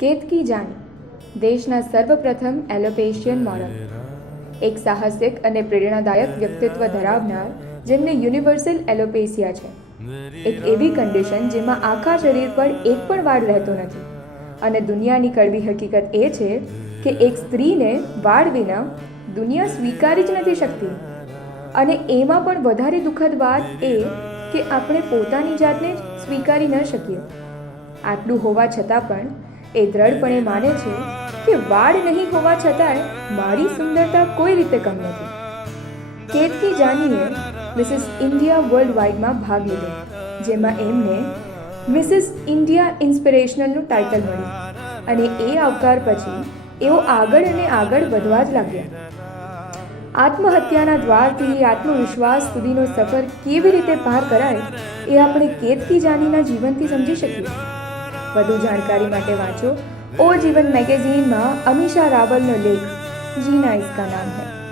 કેતકી જાણી દેશના સર્વપ્રથમ એલોપેશિયન મોડલ. એક સાહસિક અને પ્રેરણાદાયક વ્યક્તિત્વ ધરાવનાર, જેમને યુનિવર્સલ એલોપેસિયા છે. એક એવી કન્ડિશન જેમાં આખા શરીર પર એક પણ વાળ રહેતો નથી. અને દુનિયાની કડવી હકીકત એ છે કે એક સ્ત્રીને વાળ વિના દુનિયા સ્વીકારી જ નથી શકતી. અને એમાં પણ વધારે દુઃખદ વાત એ કે આપણે પોતાની જાતને સ્વીકારી ન શકીએ. આટલું હોવા છતાં પણ એ દ્રઢપણે માને છે કે વાળ નહીં હોવા છતાંય મારી સુંદરતા કોઈ રીતે કમ નથી. કેતકી જાનીએ મિસિસ ઇન્ડિયા વર્લ્ડ વાઇડમાં ભાગ લીધો, જેમાં એમને મિસિસ ઇન્ડિયા ઇન્સ્પિરેશનલનું ટાઇટલ મળ્યું અને એ આવકાર પછી એઓ આગળ અને આગળ વધવા જ લાગ્યા. આત્મહત્યાના દ્વારથી આત્મવિશ્વાસ સુધીનો સફર કેવી રીતે પાર કરાય એ આપણે કેતકી જાનીના જીવનથી સમજી શકીએ. વધુ જાણકારી માટે વાંચો. ઓ જીવન મેગેઝિનમાં અમીષા રાવલનો લેખ જીના ઇસકા નામ હૈ.